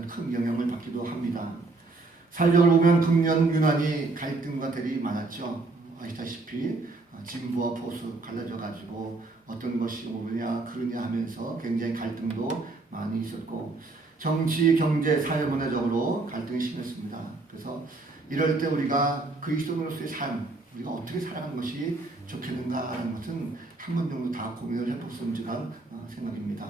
어떤 큰 영향을 받기도 합니다. 사회적으로 보면 금년 유난히 갈등과 대립이 많았죠. 아시다시피 진보와 보수 갈라져 가지고 어떤 것이 옳으냐 그르냐 하면서 굉장히 갈등도 많이 있었고, 정치, 경제, 사회, 문화적으로 갈등이 심했습니다. 그래서 이럴 때 우리가 그리스도인으로서의 삶, 우리가 어떻게 살아가는 것이 좋겠는가 하는 것은 한 번 정도 다 고민을 해봤으면 생각입니다.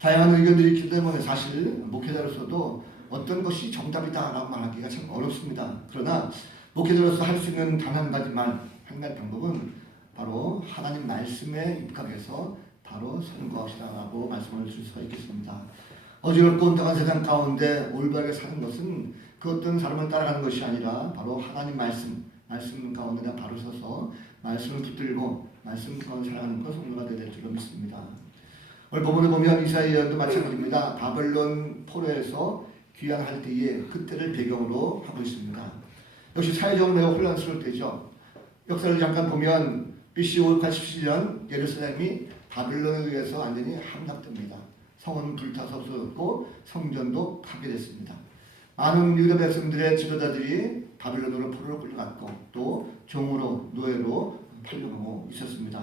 다양한 의견들이 있기 때문에 사실 목회자로서도 어떤 것이 정답이다라고 말하기가 참 어렵습니다. 그러나 목회자로서 할 수 있는 단 한 가지 한 가지 방법은 바로 하나님 말씀에 입각해서 바로 선거하시라고 말씀을 줄 수가 있겠습니다. 어지럽고 온당한 세상 가운데 올바르게 사는 것은 그 어떤 사람을 따라가는 것이 아니라 바로 하나님 말씀 가운데 바로 서서 말씀을 붙들고 말씀 가운데 살아가는 것이 오늘가 될 줄로 믿습니다. 오늘 본문을 보면 이사야도 마찬가지입니다. 바벨론 포로에서 귀환할 때에 그때를 배경으로 하고 있습니다. 역시 사회적으로 매우 혼란스러울 때죠. 역사를 잠깐 보면 BC 587년 예루살렘이 바벨론에 의해서 완전히 함락됩니다. 성은 불타서 없어졌고 성전도 파괴됐습니다. 많은 유다 백성들의 지도자들이 바벨론으로 포로로 끌려갔고 또 종으로 노예로 팔려가고 있었습니다.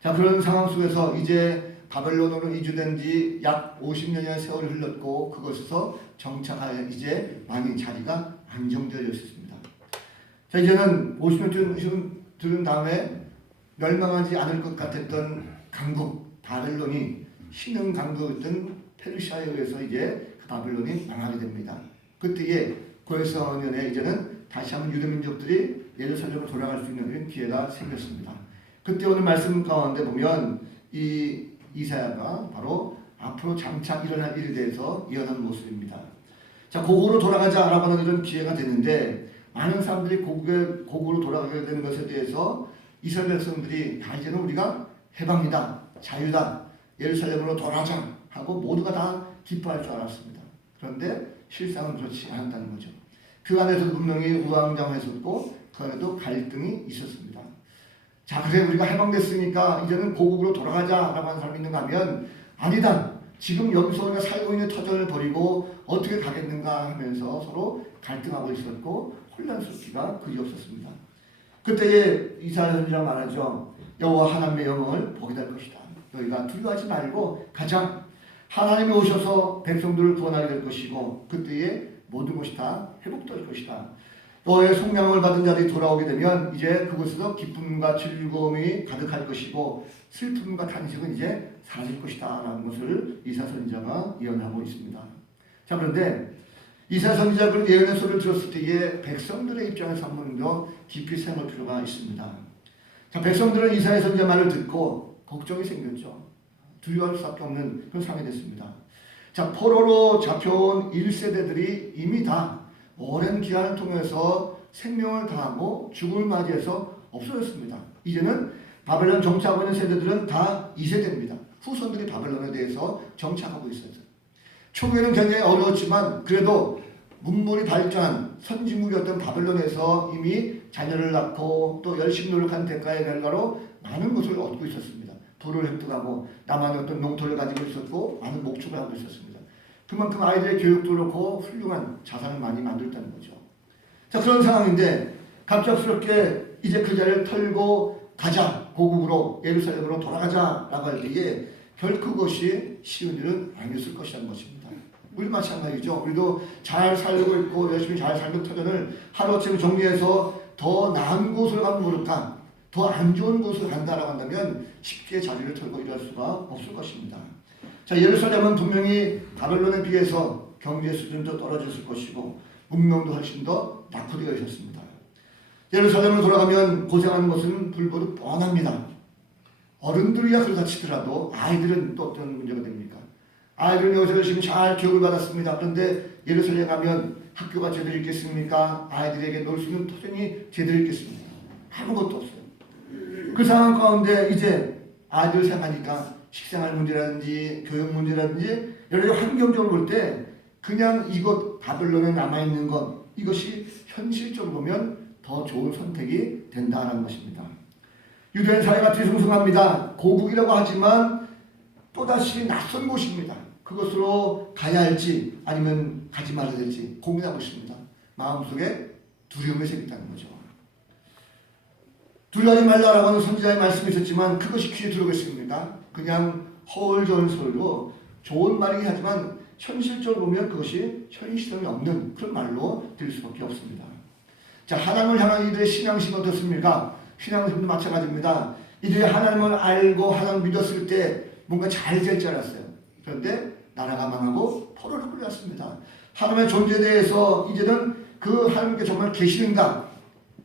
자, 그런 상황 속에서 이제 바벨론으로 이주된 지 약 50년의 세월이 흘렀고 그것에서 정착하여 이제 왕의 자리가 안정되어 있었습니다. 자, 이제는 50년 들은 다음에 멸망하지 않을 것 같았던 강국 바벨론이 신흥 강국이었던 페르시아에 의해서 이제 그 바벨론이 망하게 됩니다. 그때에 고해성년에 이제는 다시 한번 유대 민족들이 예루살렘으로 돌아갈 수 있는 기회가 생겼습니다. 그때 오늘 말씀 가운데 보면 이 이사야가 바로 앞으로 장차 일어날 일에 대해서 예언한 모습입니다. 자, 고국으로 돌아가자라고 하는 이런 기회가 되는데 많은 사람들이 고국으로 돌아가게 되는 것에 대해서 이스라엘 백성들이 이제는 우리가 해방이다, 자유다, 예루살렘으로 돌아가자 하고 모두가 다 기뻐할 줄 알았습니다. 그런데 실상은 그렇지 않았다는 거죠. 그 안에서도 분명히 우왕좌왕했었고 그 안에도 갈등이 있었습니다. 자, 그래 우리가 해방됐으니까 이제는 고국으로 돌아가자라고 하는 사람이 있는가 하면 아니다. 지금 여기서 우리가 살고 있는 터전을 버리고 어떻게 가겠는가 하면서 서로 갈등하고 있었고 혼란스럽기가 그지없었습니다. 그때에 이사야 선지자가 말하죠. 여호와 하나님의 영광을 보게 될 것이다. 너희가 두려워하지 말고 가자. 하나님이 오셔서 백성들을 구원하게 될 것이고 그때에 모든 것이 다 회복될 것이다. 너의 속량을 받은 자들이 돌아오게 되면 이제 그곳에서 기쁨과 즐거움이 가득할 것이고 슬픔과 탄식은 이제 사라질 것이다 라는 것을 이사야 선지자가 예언하고 있습니다. 자, 그런데 이사야 선지자가 그런 예언의 소리를 들었을 때에 백성들의 입장에서 한 번 더 깊이 생각할 필요가 있습니다. 자, 백성들은 이사야 선지자 말을 듣고 걱정이 생겼죠. 두려워할 수밖에 없는 그런 상황이 됐습니다. 자, 포로로 잡혀온 1세대들이 이미 다 오랜 기간을 통해서 생명을 다하고 죽음을 맞이해서 없어졌습니다. 이제는 바벨론 정착하고 있는 세대들은 다 2세대입니다. 후손들이 바벨론에 대해서 정착하고 있었죠. 초기에는 굉장히 어려웠지만 그래도 문물이 발전한 선진국이었던 바벨론에서 이미 자녀를 낳고 또 열심히 노력한 대가의 결과로 많은 것을 얻고 있었습니다. 부를 획득하고 나만의 어떤 농토를 가지고 있었고 많은 목축을 하고 있었습니다. 그만큼 아이들의 교육도 그렇고 훌륭한 자산을 많이 만들었다는 거죠. 자, 그런 상황인데 갑작스럽게 이제 그 자리를 털고 가자, 고국으로 예루살렘으로 돌아가자라고 할 때에 결코 그것이 쉬운 일은 아니었을 것이라는 것입니다. 우리 마찬가지죠. 우리도 잘 살고 있고 열심히 잘 살던 터전을 하루아침에 정리해서 더 나은 곳으로 가면 모를까, 더 안 좋은 곳으로 간다라고 한다면 쉽게 자리를 털고 일할 수가 없을 것입니다. 자, 예루살렘은 분명히 바벨론에 비해서 경제 수준도 떨어졌을 것이고 문명도 훨씬 더 낙후되어 있었습니다. 예루살렘으로 돌아가면 고생하는 것은 불보듯 뻔합니다. 어른들이야 그렇다 치더라도 아이들은 또 어떤 문제가 됩니까? 아이들은 여기서 열심히 잘 교육을 받았습니다. 그런데 예루살렘 가면 학교가 제대로 있겠습니까? 아이들에게 놀 수 있는 터전이 제대로 있겠습니까? 아무것도 없어요. 그 상황 가운데 이제 아이들 생각하니까 식생활 문제라든지 교육 문제라든지 여러 가지 환경적으로 볼 때 그냥 이곳 바벨론에 남아있는 것, 이것이 현실적으로 보면 더 좋은 선택이 된다는 것입니다. 유대인 사회가 뒤숭숭합니다. 고국이라고 하지만 또다시 낯선 곳입니다. 그것으로 가야 할지 아니면 가지 말아야 될지 고민하고 있습니다. 마음속에 두려움이 생긴다는 거죠. 두려워하지 말라라고 하는 선지자의 말씀이 있었지만 그것이 귀에 들어오겠습니까? 그냥 허울좋은 소리로 좋은 말이긴 하지만 현실적으로 보면 그것이 현실성이 없는 그런 말로 들릴 수밖에 없습니다. 자, 하나님을 향한 이들의 신앙심은 어떻습니까? 신앙심도 마찬가지입니다. 이들이 하나님을 알고 하나님을 믿었을 때 뭔가 잘 될 줄 알았어요. 그런데 나라가 망하고 포로를 끌려왔습니다. 하나님의 존재에 대해서 이제는 그 하나님께 정말 계시는가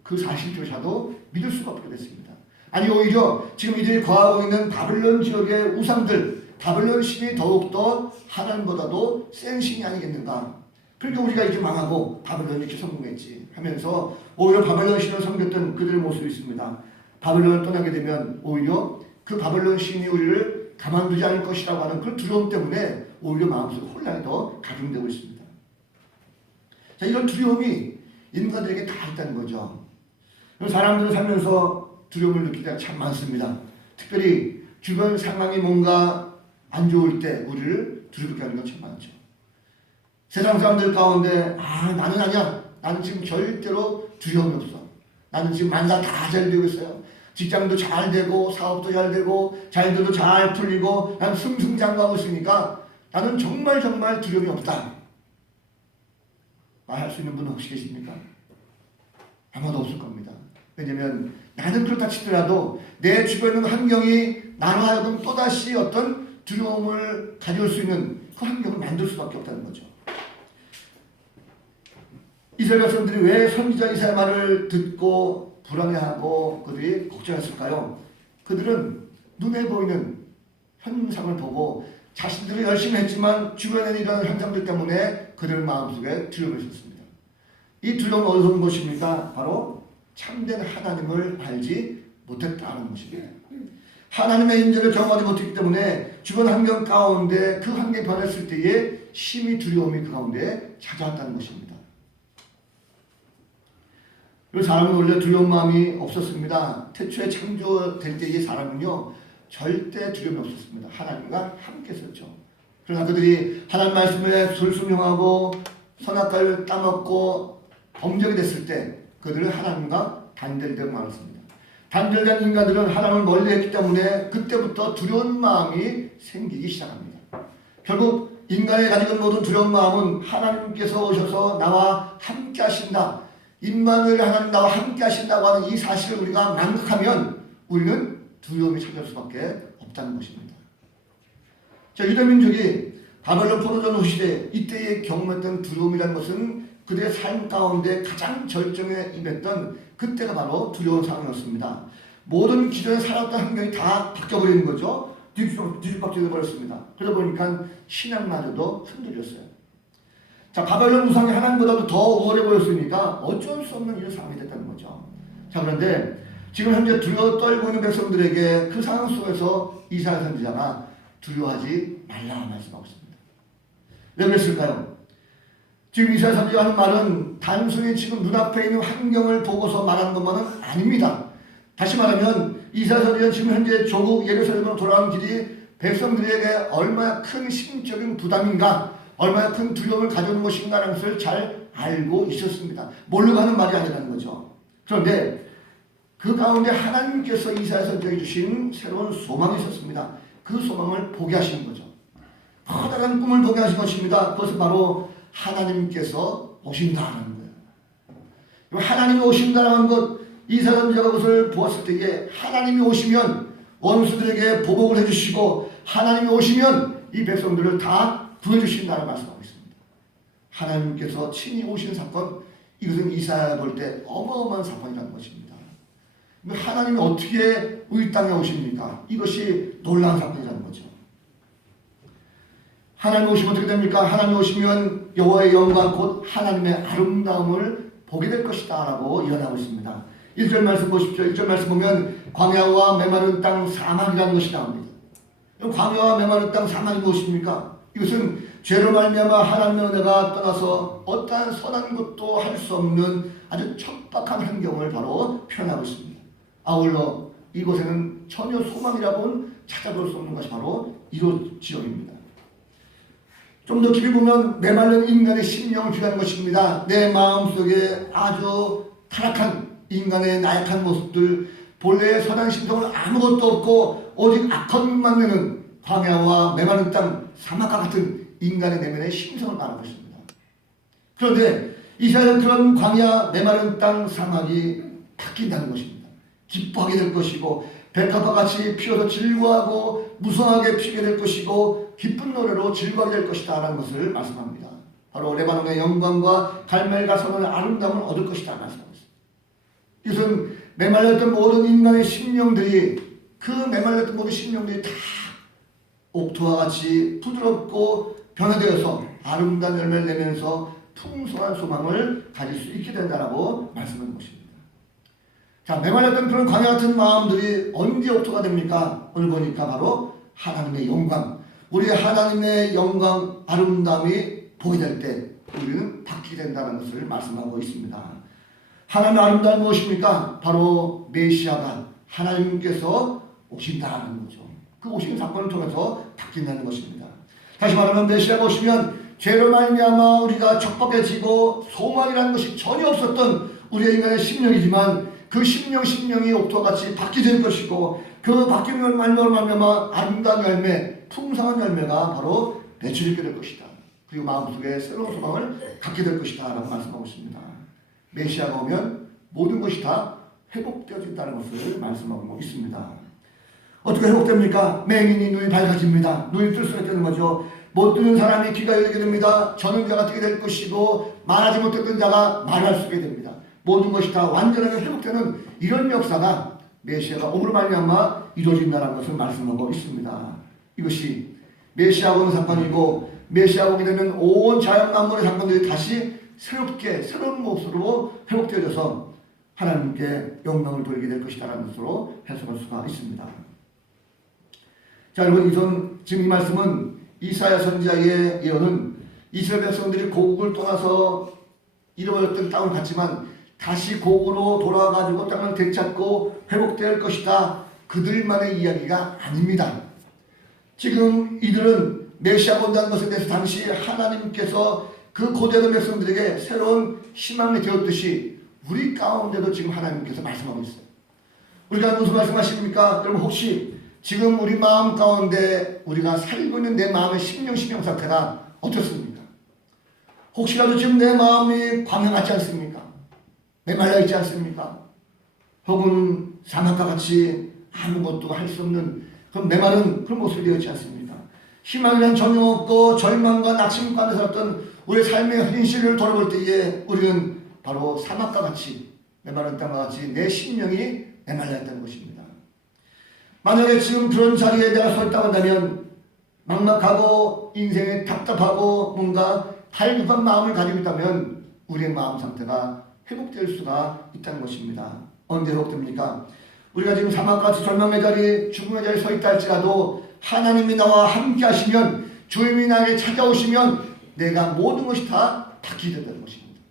그 사실조차도 믿을 수가 없게 됐습니다. 아니 오히려 지금 이들이 거하고 있는 바벨론 지역의 우상들, 바벨론 신이 더욱더 하나님보다도 센 신이 아니겠는가. 그러니까 우리가 이렇게 망하고 바벨론이 이렇게 성공했지 하면서 오히려 바벨론 신을 섬겼던 그들의 모습이 있습니다. 바벨론을 떠나게 되면 오히려 그 바벨론 신이 우리를 가만두지 않을 것이라고 하는 그런 두려움 때문에 오히려 마음속 혼란이 더 가중되고 있습니다. 자, 이런 두려움이 인간들에게 다 있다는 거죠. 사람들은 살면서 두려움을 느낄 때가 참 많습니다. 특별히 주변 상황이 뭔가 안 좋을 때 우리를 두렵게 하는 건 참 많죠. 세상 사람들 가운데 나는 아니야. 나는 지금 절대로 두려움이 없어. 나는 지금 만사 다 잘 되고 있어요. 직장도 잘 되고 사업도 잘 되고 자녀들도 잘 풀리고 난 승승장구하고 있으니까 나는 정말 두려움이 없다. 말할 수 있는 분 혹시 계십니까? 아마도 없을 겁니다. 왜냐하면 나는 그렇다 치더라도 내 주변에 있는 환경이 나로 하여금 또다시 어떤 두려움을 가져올 수 있는 그 환경을 만들 수밖에 없다는 거죠. 이스라엘 백성들이 왜 선지자 이사야 말을 듣고 불안해하고 그들이 걱정했을까요? 그들은 눈에 보이는 현상을 보고 자신들이 열심히 했지만 주변에 일어나는 현상들 때문에 그들 마음속에 두려움이 있었습니다. 이 두려움은 어디서 온 것입니까? 바로 참된 하나님을 알지 못했다는 것입니다. 하나님의 임재를 경험하지 못했기 때문에 주변 환경 가운데 그 환경이 변했을 때에 심히 두려움이 그 가운데 찾아왔다는 것입니다. 그 사람은 원래 두려운 마음이 없었습니다. 태초에 창조될 때의 사람은요 절대 두려움이 없었습니다. 하나님과 함께 있었죠. 그러나 그들이 하나님 말씀에 불순종하고 선악과를 따먹고 범죄가 됐을 때 그들은 하나님과 단절되고 말았습니다. 단절된 인간들은 하나님을 멀리했기 때문에 그때부터 두려운 마음이 생기기 시작합니다. 결국 인간이 가지고 있는 모든 두려운 마음은 하나님께서 오셔서 나와 함께 하신다. 임마누엘 하나님 나와 함께 하신다고 하는 이 사실을 우리가 망각하면 우리는 두려움이 찾아올 수밖에 없다는 것입니다. 자, 유다 민족이 바벨론 포로전 후 시대 이때에 경험했던 두려움이라는 것은 그들의 삶 가운데 가장 절정에 임했던 그때가 바로 두려운 상황이었습니다. 모든 기존에 살았던 환경이 다 바뀌어버리는 거죠. 뒤집박질 해버렸습니다. 그러다 보니까 신앙마저도 흔들렸어요. 자, 바벨론 우상이 하나님보다도 더 우월해 보였으니까 어쩔 수 없는 이런 상황이 됐다는 거죠. 자, 그런데 지금 현재 두려워 떨고 있는 백성들에게 그 상황 속에서 이사야 선지자가 두려워하지 말라 말씀하고 있습니다. 왜 그랬을까요? 지금 이사야 선지자가 하는 말은 단순히 지금 눈앞에 있는 환경을 보고서 말하는 것만은 아닙니다. 다시 말하면 이사야 선지자는 지금 현재 조국 예루살렘으로 돌아가는 길이 백성들에게 얼마나 큰 심적인 부담인가, 얼마나 큰 두려움을 가져오는 것인가라는 것을 잘 알고 있었습니다. 모르고 하는 말이 아니라는 거죠. 그런데 그 가운데 하나님께서 이사야 선지자에게 주신 새로운 소망이 있었습니다. 그 소망을 보게 하시는 거죠. 커다란 꿈을 보게 하신 것입니다. 그것은 바로 하나님께서 오신다라는 거예요. 하나님이 오신다라는 것, 이사야 선지자가 그것을 보았을 때에 하나님이 오시면 원수들에게 보복을 해주시고 하나님이 오시면 이 백성들을 다 구해주신다는 말씀하고 있습니다. 하나님께서 친히 오시는 사건, 이것은 이사야 볼 때 어마어마한 사건이라는 것입니다. 하나님이 어떻게 우리 땅에 오십니까? 이것이 놀라운 사건이라는 거죠. 하나님이 오시면 어떻게 됩니까? 하나님이 오시면 여호와의 영광 곧 하나님의 아름다움을 보게 될 것이다 라고 예언하고 있습니다. 1절 말씀 보십시오. 1절 말씀 보면 광야와 메마른 땅 사막이라는 것이 나옵니다. 광야와 메마른 땅 사막이 무엇입니까? 이것은 죄로 말미암아 하나님의 은혜가 떠나서 어떠한 선한 것도 할 수 없는 아주 척박한 환경을 바로 표현하고 있습니다. 아울러 이곳에는 전혀 소망이라고는 찾아볼 수 없는 것이 바로 이곳 지역입니다. 좀 더 깊이 보면 메말른 인간의 심령을 비유하는 것입니다. 내 마음속에 아주 타락한 인간의 나약한 모습들, 본래의 선한 심성은 아무것도 없고 오직 악한 내는 광야와 메마른 땅, 사막과 같은 인간의 내면의 심성을 말하는 것입니다. 그런데 이스라엘은 그런 광야, 메마른 땅, 사막이 바뀐다는 것입니다. 기뻐하게 될 것이고 백합과 같이 피어서 즐거워하고 무성하게 피게 될 것이고 기쁜 노래로 즐거워하게 될 것이다 라는 것을 말씀합니다. 바로 레바논의 영광과 갈멜과 선을 아름다움을 얻을 것이다 말씀합니다. 이것은 메말렸던 모든 인간의 심령들이 그 메말렸던 모든 심령들이 다 옥토와 같이 부드럽고 변화되어서 아름다운 열매를 내면서 풍성한 소망을 가질 수 있게 된다라고 말씀하는 것입니다. 자, 메말렸던 그런 광야 같은 마음들이 언제 옥토가 됩니까? 오늘 보니까 바로 하나님의 영광, 우리 하나님의 영광 아름다움이 보게 될 때 우리는 바뀌게 된다는 것을 말씀하고 있습니다. 하나님의 아름다움이 무엇입니까? 바로 메시아가 하나님께서 오신다는 거죠. 그 오신 사건을 통해서 바뀐다는 것입니다. 다시 말하면 메시아가 오시면 죄로 말미암아 우리가 척박해지고 소망이라는 것이 전혀 없었던 우리의 인간의 심령이지만 그 심령이 옥토와 같이 바뀌게 될 것이고 그 바뀌는 말미암아 아름다운 열매, 풍성한 열매가 바로 맺혀지게 될 것이다. 그리고 마음속에 새로운 소망을 갖게 될 것이다 라고 말씀하고 있습니다. 메시아가 오면 모든 것이 다 회복되어진다는 것을 말씀하고 있습니다. 어떻게 회복됩니까? 맹인이 눈이 밝아집니다. 눈이 뜰 수가 있다는 거죠. 못 듣는 사람이 귀가 열리게 됩니다. 저는 자가 뜨게 될 것이고 말하지 못했던 자가 말할 수 있게 됩니다. 모든 것이 다 완전하게 회복되는 이런 역사가 메시아가 오므로 말미암아 이루어진다는 것을 말씀하고 있습니다. 이것이 메시아가 오는 사건이고 메시아가 오게 되면 온 자연 만물의 사건들이 다시 새롭게 새로운 모습으로 회복되어져서 하나님께 영광을 돌리게 될 것이다라는 것으로 해석할 수가 있습니다. 자, 여러분, 지금 이 말씀은 이사야 선지자의 예언은 이스라엘 백성들이 고국을 떠나서 잃어버렸던 땅을 갔지만 다시 고국으로 돌아와가지고 땅을 되찾고 회복될 것이다. 그들만의 이야기가 아닙니다. 지금 이들은 메시아가 온다는 것에 대해서 당시 하나님께서 그 고대의 백성들에게 새로운 희망이 되었듯이 우리 가운데도 지금 하나님께서 말씀하고 있어요. 우리가 무슨 말씀하십니까? 여러분, 혹시 지금 우리 마음 가운데 우리가 살고 있는 내 마음의 심령 상태가 어떻습니까? 혹시라도 지금 내 마음이 광야 같지 않습니까? 메말라 있지 않습니까? 혹은 사막과 같이 아무것도 할 수 없는 그런 메마른 그런 모습이 되었지 않습니까? 희망이란 전혀 없고 절망과 낙심 가운데 살았던 우리의 삶의 현실을 돌아볼 때에 우리는 바로 사막과 같이 메마른 땅과 같이 내 심령이 메말라 있다는 것입니다. 만약에 지금 그런 자리에 내가 서 있다고 한다면 막막하고 인생에 답답하고 뭔가 탈급한 마음을 가지고 있다면 우리의 마음 상태가 회복될 수가 있다는 것입니다. 언제 회복됩니까? 우리가 지금 사막같이 절망의 자리, 죽음의 자리에 서 있다 할지라도 하나님이 나와 함께 하시면 주님이 나에게 찾아오시면 내가 모든 것이 다 바뀌게 된다는 것입니다.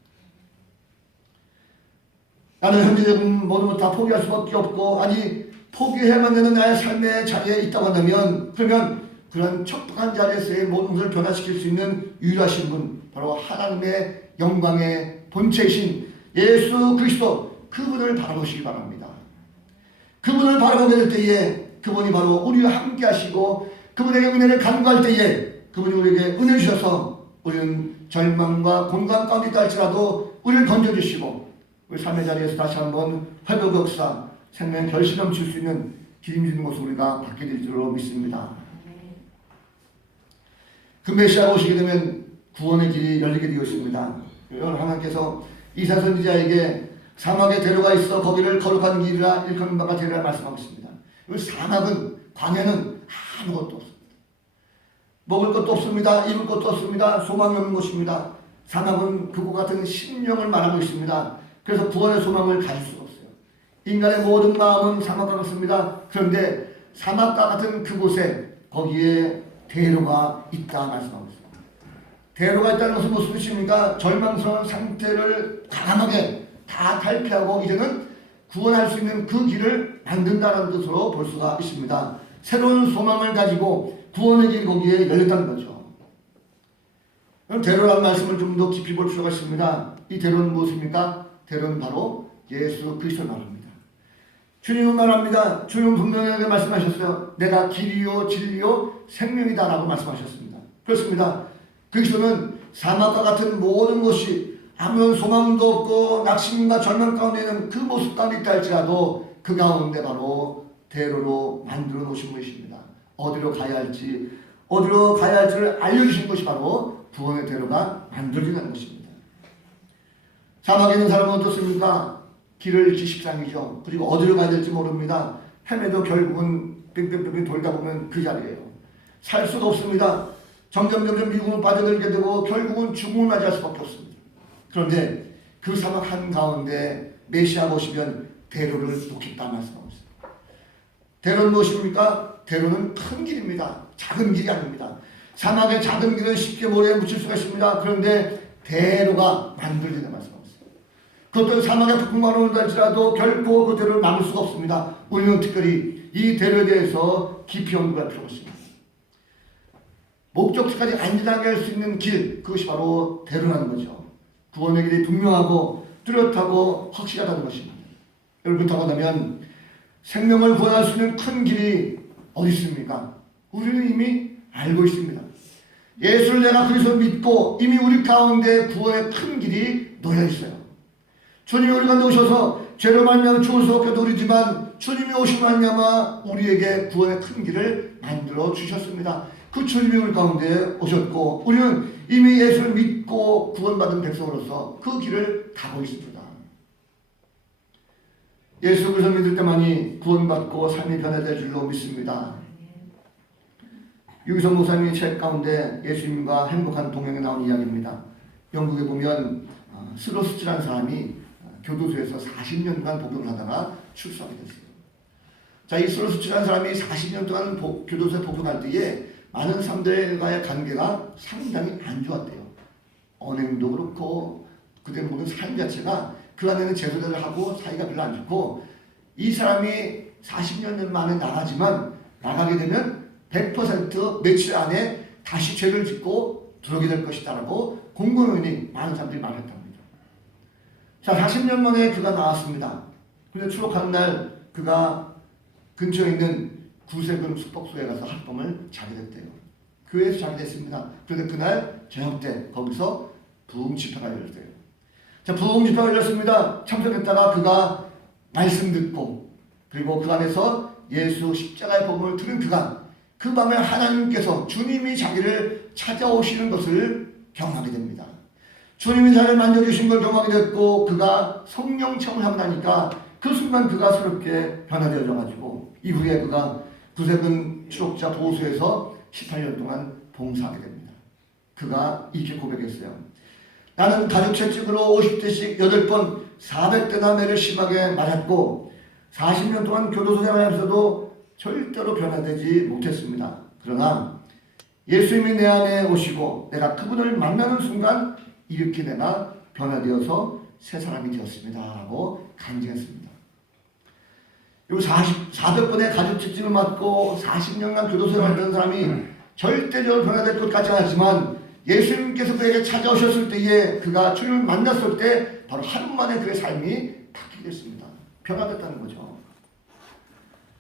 나는 현재적인 모든 것 다 포기할 수밖에 없고 아니 포기해야만 되는 나의 삶의 자리에 있다고 한다면 그러면 그런 척박한 자리에서의 모든 것을 변화시킬 수 있는 유일하신 분 바로 하나님의 영광의 본체이신 예수 그리스도 그분을 바라보시기 바랍니다. 그분을 바라보게 될 때에 그분이 바로 우리와 함께 하시고 그분에게 은혜를 간구할 때에 그분이 우리에게 은혜 주셔서 우리는 절망과 곤강 가운데 있다 할지라도 우리를 건져주시고 우리 삶의 자리에서 다시 한번 회복 역사 생명 결실함 줄 수 있는 기름진 모습 우리가 받게 될 줄로 믿습니다. 그 메시아가 오시게 되면 구원의 길이 열리게 되어 있습니다. 하나님께서 이사야 선지자에게 사막에 데려가 있어 거기를 거룩한 길이라 일컫는 바가 되리라 말씀하고 있습니다. 사막은 광야는 아무것도 없습니다. 먹을 것도 없습니다. 입을 것도 없습니다. 소망이 없는 곳입니다. 사막은 그곳 같은 심령을 말하고 있습니다. 그래서 구원의 소망을 가질 수가 없어요. 인간의 모든 마음은 사막과 같습니다. 그런데 사막과 같은 그곳에 거기에 대로가 있다 말씀하고 있습니다. 대로가 있다는 것은 무슨 뜻입니까? 절망스러운 상태를 과감하게 다 탈피하고 이제는 구원할 수 있는 그 길을 만든다는 뜻으로 볼 수가 있습니다. 새로운 소망을 가지고 구원의 길이 거기에 열렸다는 거죠. 그럼 대로라는 말씀을 좀 더 깊이 볼 필요가 있습니다. 이 대로는 무엇입니까? 대로는 바로 예수 그리스도를 말합니다. 주님은 말합니다. 주님은 분명하게 말씀하셨어요. 내가 길이요 진리요 생명이다 라고 말씀하셨습니다. 그렇습니다. 그리스도는 사막과 같은 모든 것이 아무런 소망도 없고 낙심과 절망 가운데 있는 그 모습 가운데 있다 할지라도 그 가운데 바로 대로로 만들어 놓으신 분이십니다. 어디로 가야 할지를 알려주신 것이 바로 구원의 대로가 만들어지는 것입니다. 사막에 있는 사람은 어떻습니까? 길을 잃기 십상이죠. 그리고 어디로 가야 될지 모릅니다. 헤매도 결국은 빙빙빙 돌다 보면 그 자리예요. 살 수가 없습니다. 점점 미국으로 빠져들게 되고 결국은 죽음을 맞이할 수밖에 없습니다. 그런데 그 사막 한가운데 메시아 보시면 대로를 놓겠다 말씀하고 있습니다. 대로는 무엇입니까? 대로는 큰 길입니다. 작은 길이 아닙니다. 사막의 작은 길은 쉽게 모래에 묻힐 수가 있습니다. 그런데 대로가 만들어진다 말씀하고 있습니다. 그것도 사막의 북극만으로 온다 할지라도 결코 그 대로를 막을 수가 없습니다. 우리는 특별히 이 대로에 대해서 깊이 연구할 필요가 있습니다. 목적지까지 안전하게 할 수 있는 길, 그것이 바로 대로라는 거죠. 구원의 길이 분명하고 뚜렷하고 확실하다는 것입니다. 여러분, 그렇다고 한다면 생명을 구원할 수 있는 큰 길이 어디 있습니까? 우리는 이미 알고 있습니다. 예수를 내가 그리스도 믿고 이미 우리 가운데 구원의 큰 길이 놓여 있어요. 주님이 우리 가운데 오셔서 죄로 말미암아 죽을 수 없게 누리지만 주님이 오신 말미암아 우리에게 구원의 큰 길을 만들어 주셨습니다. 그 주님이 우리 가운데 오셨고 우리는 이미 예수를 믿고 구원받은 백성으로서 그 길을 가고 있습니다. 예수 그리스도 믿을 때만이 구원받고 삶이 변화될 줄로 믿습니다. 유기성 목사님의 책 가운데 예수님과 행복한 동행에 나온 이야기입니다. 영국에 보면 스로스트라는 사람이 교도소에서 40년간 복역을 하다가 출소하게 됐어요. 자, 이 스로스트라는 사람이 40년 동안 교도소에 복역할 때에 많은 사람들과의 관계가 상당히 안 좋았대요. 언행도 그렇고 그들 모든 삶 자체가 그 안에는 제소대를 하고 사이가 별로 안 좋고 이 사람이 40년 만에 나가지만 나가게 되면 100% 며칠 안에 다시 죄를 짓고 들어오게 될 것이다 라고 공공연히 많은 사람들이 말했답니다. 자, 40년 만에 그가 나왔습니다. 그런데 추록하는 날 그가 근처에 있는 구세군 숙박소에 가서 하룻밤을 자게 됐대요. 교회에서 자게 됐습니다. 그런데 그날 저녁 때 거기서 부흥 집회가 열렸대요. 자, 부흥 집회가 열렸습니다. 참석했다가 그가 말씀 듣고 그리고 그 안에서 예수 십자가의 복음을 들은 그가 그 밤에 하나님께서 주님이 자기를 찾아오시는 것을 경험하게 됩니다. 주님이 자기를 만져주신 걸 경험하게 됐고 그가 성령 체험을 하고 나니까 그 순간 그가 새롭게 변화되어져 가지고 이후에 그가 구세군 추록자 보호소에서 18년 동안 봉사하게 됩니다. 그가 이렇게 고백했어요. 나는 가족 채찍으로 50대씩 8번 400대나 매를 심하게 맞았고 40년 동안 교도소 생활하면서도 절대로 변화되지 못했습니다. 그러나 예수님이 내 안에 오시고 내가 그분을 만나는 순간 이렇게 내가 변화되어서 새 사람이 되었습니다. 라고 간증했습니다. 400번의 가족 채찍을 맞고 40년간 교도소에 살던 사람이 절대적으로 변화될 것 같지 않았지만 예수님께서 그에게 찾아오셨을 때에 그가 주님을 만났을 때 바로 하루 만에 그의 삶이 바뀌게 됐습니다. 변화됐다는 거죠.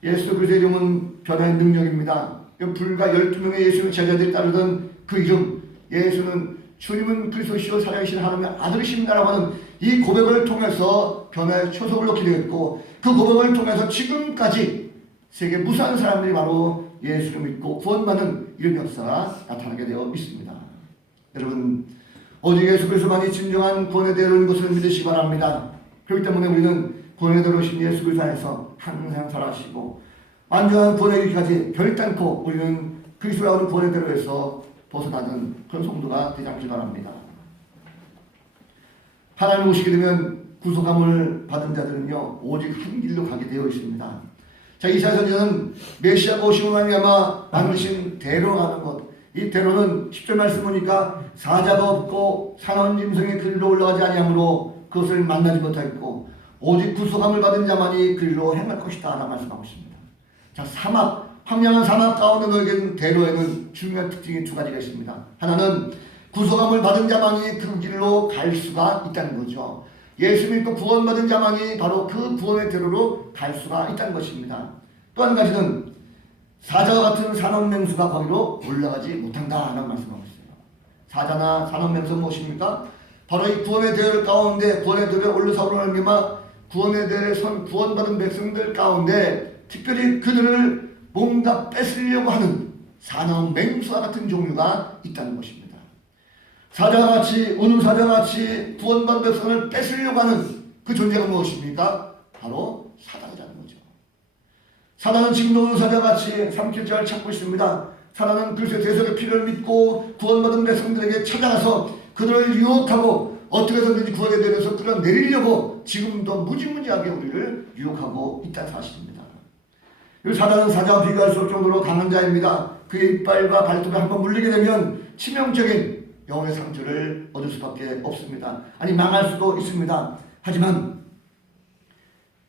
예수 그리스도의 이름은 변화의 능력입니다. 불과 12명의 예수님의 제자들이 따르던 그 이름, 예수는 주님은 그리스도시요 살아계신 하나님의 아들이십니다라고 하는 이 고백을 통해서 변화의 초석을 놓게 되었고 그 고백을 통해서 지금까지 세계 무수한 사람들이 바로 예수를 믿고 구원받는 이런 역사가 나타나게 되어 있습니다. 여러분, 오직 예수 그리스도만이 진정한 구원의 대로인 것을 믿으시기 바랍니다. 그렇기 때문에 우리는 구원의 대로이신 예수 그리스도 안에서 항상 살아가시고 완전한 구원에 이르기까지 결단코 우리는 그리스도가 오는 구원의 대로에서 벗어나는 그런 성도가 되지 않길 바랍니다. 하나님 오시게 되면 구속함을 받은 자들은요 오직 한 길로 가게 되어 있습니다. 자, 이사야서는 메시아가 오심을 말미암아 만드신 대로 가는 것, 이 대로는 10절 말씀 보니까 사자가 없고 사나운 짐승이 그리로 올라가지 아니하므로 그것을 만나지 못하겠고 오직 구속함을 받은 자만이 그리로 행할 것이다 라고 말씀하고 있습니다. 자, 사막, 황량한 사막 가운데 너에게는 대로에는 중요한 특징이 두 가지가 있습니다. 하나는 구속함을 받은 자만이 그 길로 갈 수가 있다는 거죠. 예수 믿고 구원받은 자만이 바로 그 구원의 대로로 갈 수가 있다는 것입니다. 또 한 가지는 사자와 같은 산업맹수가 거기로 올라가지 못한다라는 말씀하고 있어요. 사자나 산업맹수는 무엇입니까? 바로 이 구원의 대열 가운데 구원의 대열에 올라서로 말미암아 구원의 대열에 선 구원받은 백성들 가운데 특별히 그들을 뭔가 뺏으려고 하는 산업맹수와 같은 종류가 있다는 것입니다. 사자와 같이 우는 사자와 같이 구원받은 백성을 뺏으려고 하는 그 존재가 무엇입니까? 바로 사단이라는 거죠. 사단은 지금도 우는 사자같이 삼킬 자를 찾고 있습니다. 사단은 그리스도의 대속의 피를 믿고 구원받은 백성들에게 찾아가서 그들을 유혹하고 어떻게 해서든지 구원에 대해서 끌어내리려고 지금도 무지무지하게 우리를 유혹하고 있다는 사실입니다. 이 사단은 사자와 비교할 수 없을 정도로 강한 자입니다. 그의 이빨과 발톱에 한번 물리게 되면 치명적인 영혼의 상처를 얻을 수밖에 없습니다. 아니 망할 수도 있습니다. 하지만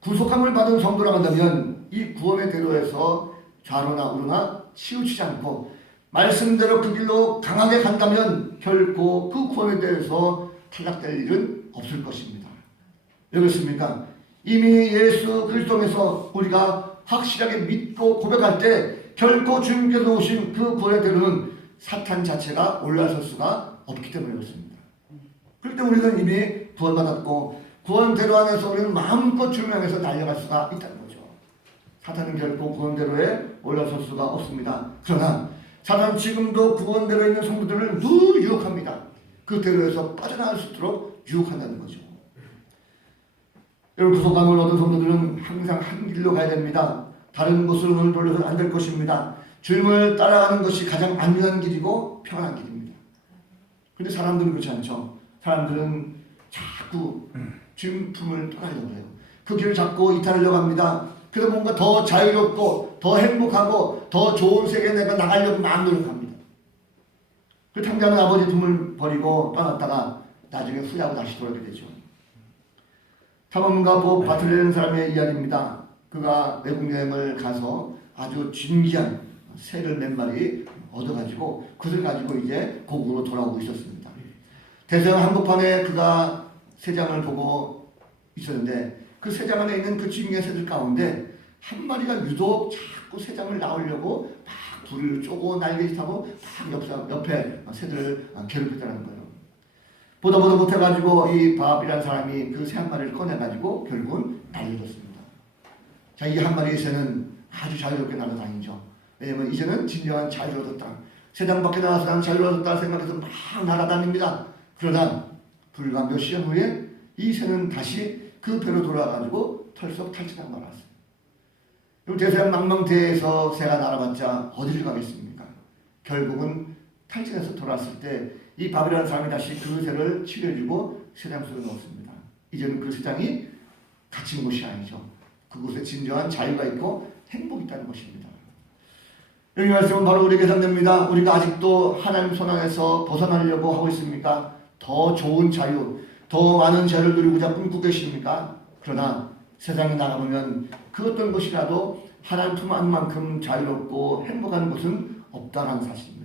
구속함을 받은 성도라고 한다면 이 구원의 대로에서 좌로나 우로나 치우치지 않고 말씀대로 그 길로 강하게 간다면 결코 그 구원에 대해서 탈락될 일은 없을 것입니다. 왜 그렇습니까? 이미 예수 그리스도에서 우리가 확실하게 믿고 고백할 때 결코 주님께서 오신 그 구원의 대로는 사탄 자체가 올라설 수가 없기 때문에 그렇습니다. 그렇기 때문에 우리는 이미 구원받았고 구원대로 안에서 우리는 마음껏 주님을 향해서 달려갈 수가 있다는 거죠. 사탄은 결코 구원대로에 올라설 수가 없습니다. 그러나 사탄은 지금도 구원대로에 있는 성도들을 늘 유혹합니다. 그 대로에서 빠져나갈 수 있도록 유혹한다는 거죠. 여러분 구속감을 얻은 성도들은 항상 한 길로 가야 됩니다. 다른 곳으로 눈을 돌려서는 안 될 것입니다. 주님을 따라가는 것이 가장 안전한 길이고 평안한 길입니다. 그런데 사람들은 그렇지 않죠. 사람들은 자꾸 주님 품을 떠나려고 해요. 그 길을 잡고 이탈하려고 합니다. 그래서 뭔가 더 자유롭고 더 행복하고 더 좋은 세계에 내가 나가려고 마음 노력합니다. 그 탕자는 아버지 품을 버리고 떠났다가 나중에 후회하고 다시 돌아오게 되죠. 탐험가 보 바틀레라는 사람의 이야기입니다. 그가 외국 여행을 가서 아주 진귀한 새를 몇 마리 얻어가지고 그것을 가지고 이제 고국으로 돌아오고 있었습니다. 대서양 한복판에 그가 새장을 보고 있었는데 그 새장 안에 있는 그 진귀한 새들 가운데 한 마리가 유독 자꾸 새장을 낳으려고 막 부리를 쪼고 날개짓 하고 막 옆에 새들을 괴롭혔다는 거예요. 보다 못해가지고 이 바압이라는 사람이 그 새 한 마리를 꺼내가지고 결국은 날려줬습니다. 자, 이 한 마리의 새는 아주 자유롭게 날아다니죠. 왜냐면 이제는 진정한 자유를 얻었다. 세상 밖에 나가서 나는 자유를 얻었다 생각해서 막 날아다닙니다. 그러다 불과 몇 시간 후에 이 새는 다시 그 배로 돌아가지고 털썩 탈진하고 말았어요. 대서양 망망대해에서 새가 날아봤자 어디를 가겠습니까? 결국은 탈진해서 돌아왔을 때 이 바벨이라는 사람이 다시 그 새를 치료해주고 새장 속에 넣었습니다. 이제는 그 새장이 갇힌 곳이 아니죠. 그곳에 진정한 자유가 있고 행복이 있다는 것입니다. 여기 말씀은 바로 우리에게 해당됩니다. 우리가 아직도 하나님 손 안에서 벗어나려고 하고 있습니까? 더 좋은 자유, 더 많은 자유를 누리고자 꿈꾸고 계십니까? 그러나 세상에 나가보면 그 어떤 것이라도 하나님 품 안만큼 자유롭고 행복한 곳은 없다는 사실입니다.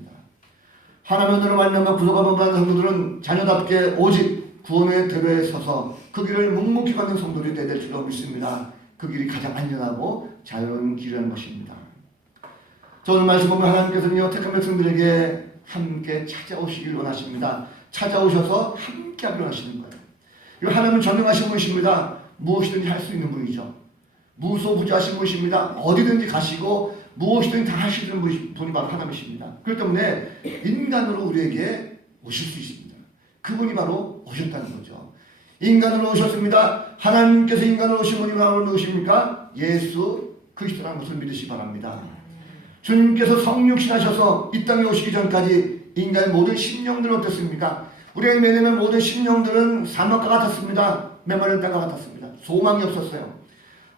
하나님의 은혜로 말미암아 구속함을 받은 성도들은 자녀답게 오직 구원의 대로에 서서 그 길을 묵묵히 걷는 성도들이 되야 될 줄로 믿습니다. 그 길이 가장 안전하고 자유로운 길이라는 것입니다. 오늘 말씀 보면 하나님께서는요 택한 백성들에게 함께 찾아오시길 원하십니다. 찾아오셔서 함께 하길 원하시는 거예요. 이 하나님은 전능하신 분이십니다. 무엇이든지 할 수 있는 분이죠. 무소부지하신 분이십니다. 어디든지 가시고 무엇이든 다 하시는 분이 바로 하나님이십니다. 그렇기 때문에 인간으로 우리에게 오실 수 있습니다. 그분이 바로 오셨다는 거죠. 인간으로 오셨습니다. 하나님께서 인간으로 오신 분이 바로 누구십니까? 예수 그리스도라는 것을 믿으시기 바랍니다. 주님께서 성육신하셔서 이 땅에 오시기 전까지 인간의 모든 심령들은 어땠습니까? 우리가 매년 모든 심령들은 사막과 같았습니다. 메마른 땅과 같았습니다. 소망이 없었어요.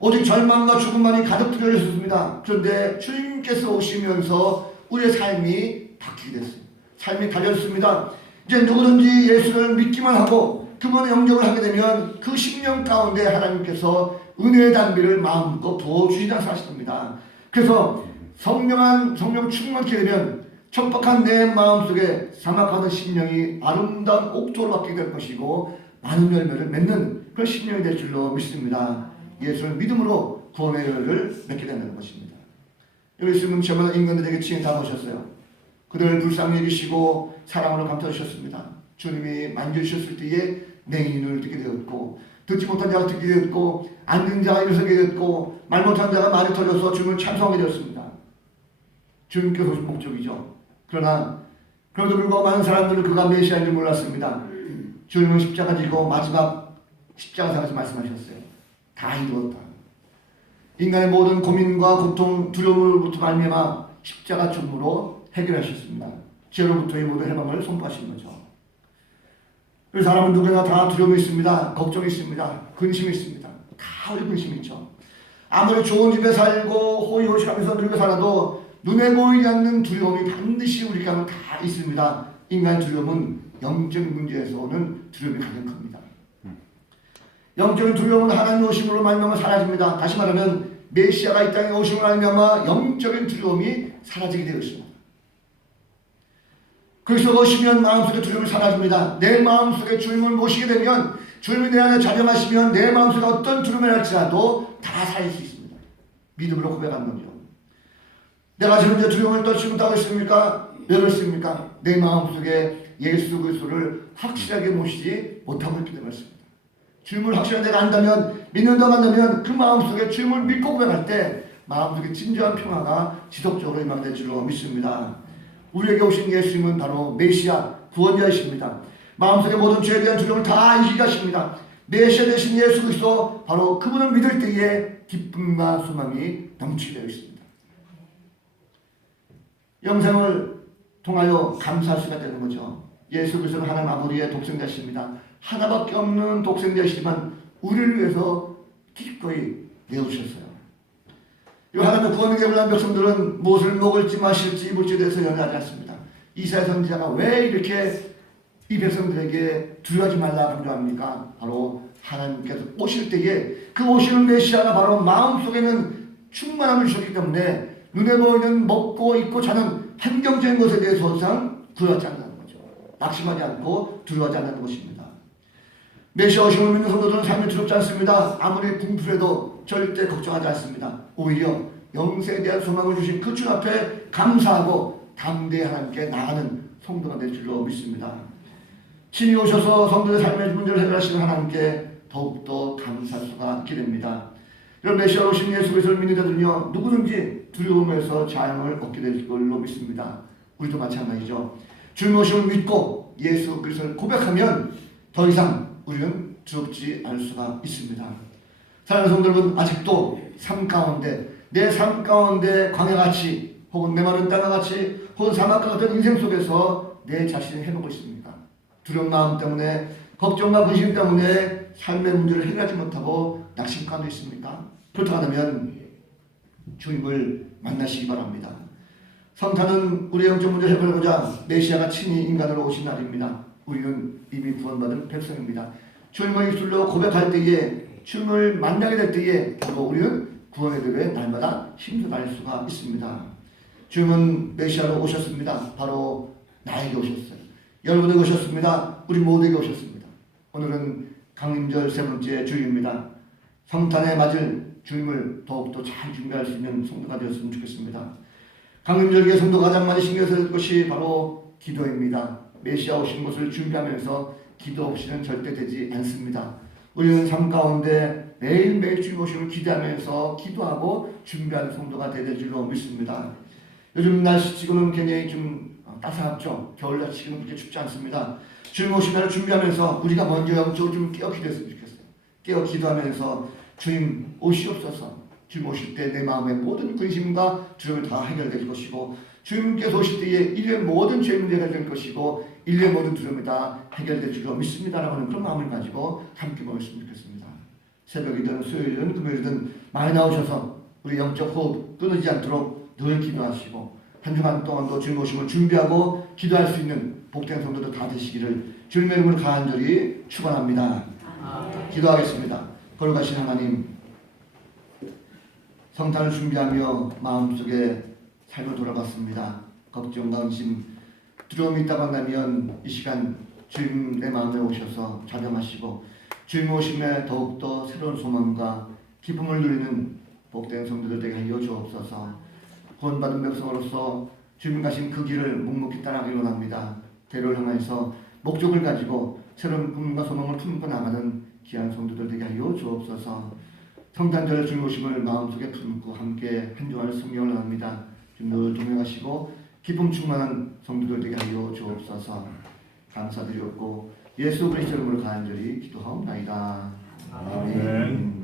오직 절망과 죽음만이 가득 들여 있었습니다. 그런데 주님께서 오시면서 우리의 삶이 바뀌게 됐어요. 삶이 달라졌습니다. 이제 누구든지 예수를 믿기만 하고 그분의 영접을 하게 되면 그 심령 가운데 하나님께서 은혜의 단비를 마음껏 부어주시다는 사실입니다. 그래서 성령 충만케 되면 척박한 내 마음속에 사막하던 심령이 아름다운 옥토로 바뀌게 될 것이고 많은 열매를 맺는 그런 심령이 될 줄로 믿습니다. 예수를 믿음으로 구원의 열매를 맺게 된다는 것입니다. 예수님은 저마다 인간들에게 친히 다가오셨어요. 그들을 불쌍히 여기시고 사랑으로 감싸주셨습니다. 주님이 만져주셨을 때에 맹인을 듣게 되었고 듣지 못한 자가 듣게 되었고 앉은 자가 일어서게 되었고 말 못한 자가 말이 터져서 주님을 찬송하게 되었습니다. 주님께서 오신 목적이죠. 그러나 그럼에도 불구하고 많은 사람들은 그가 메시아인 줄 몰랐습니다. 주님은 십자가 지고 마지막 십자가상에서 말씀하셨어요. 다 이루었다. 인간의 모든 고민과 고통, 두려움으로부터 말미암아 십자가 죽음으로 해결하셨습니다. 죄로부터의 모든 해방을 선포하신 거죠. 그래서 사람은 누구나 다 두려움이 있습니다. 걱정이 있습니다. 근심이 있습니다. 다 우리 근심이 있죠. 아무리 좋은 집에 살고 호의호식하면서 늙어 살아도 눈에 보이지 않는 두려움이 반드시 우리 가운데 다 있습니다. 인간의 두려움은 영적인 문제에서 오는 두려움이 가장 큽니다. 영적인 두려움은 하나님 오심으로 말미암아 사라집니다. 다시 말하면 메시아가 이 땅에 오심으로 말미암아 영적인 두려움이 사라지게 되어 있습니다. 그리스도가 오시면 마음속에 두려움이 사라집니다. 내 마음속에 주님을 모시게 되면 주님이 내 안에 자정하시면 내 마음속에 어떤 두려움이 할지라도 다 사라질 수 있습니다. 믿음으로 고백하는 거죠. 내가 지금 이제 두려움을 떨치지 못하고 있습니까? 왜 그렇습니까? 내 마음속에 예수 그리스도를 확실하게 모시지 못하고 있기 때문입니다. 주님을 확실하게 내가 안다면, 믿는다고 한다면 그 마음속에 주님을 믿고 고백할 때 마음속에 진정한 평화가 지속적으로 임하게 될 줄로 믿습니다. 우리에게 오신 예수님은 바로 메시아, 구원자이십니다. 마음속에 모든 죄에 대한 두려움을 다 이기게 하십니다. 메시아 되신 예수 그리스도, 바로 그분을 믿을 때에 기쁨과 소망이 넘치게 되어 있습니다. 영생을 통하여 감사할 수가 되는 거죠. 예수 그리스도는 하나님 아버지의 독생자이십니다. 하나밖에 없는 독생자이시지만 우리를 위해서 기꺼이 내어주셨어요. 이 하나님의 구원을 개발한 백성들은 무엇을 먹을지 마실지 입을지에 대해서 연연하지 않습니다. 이사야 선지자가 왜 이렇게 이 백성들에게 두려워하지 말라 강조합니까? 바로 하나님께서 오실 때에 그 오시는 메시아가 바로 마음속에는 충만함을 주셨기 때문에 눈에 보이는 먹고 입고 자는 환경적인 것에 대해서 항상 두려워하지 않는다는 거죠. 낙심하지 않고 두려워하지 않는 것입니다. 메시아 오심을 믿는 성도들은 삶이 두렵지 않습니다. 아무리 궁풀해도 절대 걱정하지 않습니다. 오히려 영생에 대한 소망을 주신 그 주 앞에 감사하고 담대히 하나님께 나아가는 성도가 될 줄로 믿습니다. 친히 오셔서 성도의 삶의 문제를 해결하시는 하나님께 더욱더 감사할 수가 있게 됩니다. 이런 메시아 오신 예수 그리스도를 믿는 자들은요, 누구든지 두려움에서 자유를 얻게 될 걸로 믿습니다. 우리도 마찬가지죠. 주님 오심을 믿고 예수 그리스도를 고백하면 더 이상 우리는 두렵지 않을 수가 있습니다. 사랑하는 성도 여러분, 아직도 삶 가운데, 내 삶 가운데 광야같이 혹은 메마른 땅같이 혹은 사막과 같은 인생 속에서 내 자신을 해보고 있습니다. 두려운 마음 때문에, 걱정과 근심 때문에 삶의 문제를 해결하지 못하고 낙심 가운데 있습니까? 그렇다면 주님을 만나시기 바랍니다. 성탄은 우리의 영적 문제를 해결하고자 메시아가 친히 인간으로 오신 날입니다. 우리는 이미 구원받은 백성입니다. 주님의 입술로 고백할 때에, 주님을 만나게 될 때에 바로 우리는 구원의 대회에 날마다 힘써날 수가 있습니다. 주님은 메시아로 오셨습니다. 바로 나에게 오셨어요. 여러분에게 오셨습니다. 우리 모두에게 오셨습니다. 오늘은 강림절 세 번째 주일입니다. 성탄에 맞을 주님을 더욱더 잘 준비할 수 있는 성도가 되었으면 좋겠습니다. 강림절기에 성도가 가장 많이 신경 써야 될 것이 바로 기도입니다. 메시아 오신 것을 준비하면서 기도 없이는 절대 되지 않습니다. 우리는 삶 가운데 매일매일 주님 오심을 기대하면서 기도하고 준비하는 성도가 되야 될 줄로 믿습니다. 요즘 날씨 지금은 굉장히 좀 따뜻하죠. 겨울날씨 지금 그렇게 춥지 않습니다. 주님 오신 날을 준비하면서 우리가 먼저 영적으로 좀 깨어 기도했으면 좋겠어요. 깨어 기도하면서 주님 오시옵소서. 주님 오실 때 내 마음의 모든 근심과 두려움이 다 해결될 것이고, 주님께서 오실 때에 인류의 모든 죄 문제가 해결될 것이고, 인류의 모든 두려움이 다 해결될 줄로 믿습니다라고 하는 그런 마음을 가지고 함께 모였으면 좋겠습니다. 새벽이든 수요일이든 금요일이든 많이 나오셔서 우리 영적 호흡 끊이지 않도록 늘 기도하시고, 한 주간 동안도 주님 오심을 준비하고 기도할 수 있는 복된 성도들 다 되시기를 주님의 이름으로 간절히 축원합니다. 기도하겠습니다. 거룩하신 하나님, 성탄을 준비하며 마음속에 삶을 돌아봤습니다. 걱정과 의심, 두려움이 있다고 한다면 이 시간 주님 내 마음에 오셔서 자정하시고 주님 오심에 더욱더 새로운 소망과 기쁨을 누리는 복된 성도들 되게 하여 주옵소서. 구원받은 백성으로서 주님 가신 그 길을 묵묵히 따라가길 원합니다. 대로를 향해서 목적을 가지고 새로운 꿈과 소망을 품고 나가는 귀한 성도들 되게 하여 주옵소서. 성탄절 주님 오심을 마음속에 품고 함께 한 주간을 성경을 나눕니다. 늘 동행하시고 기쁨 충만한 성도들 되게 하여 주옵소서. 감사드렸고 예수 그리스도 이름으로 간절히 기도하옵나이다. 아멘.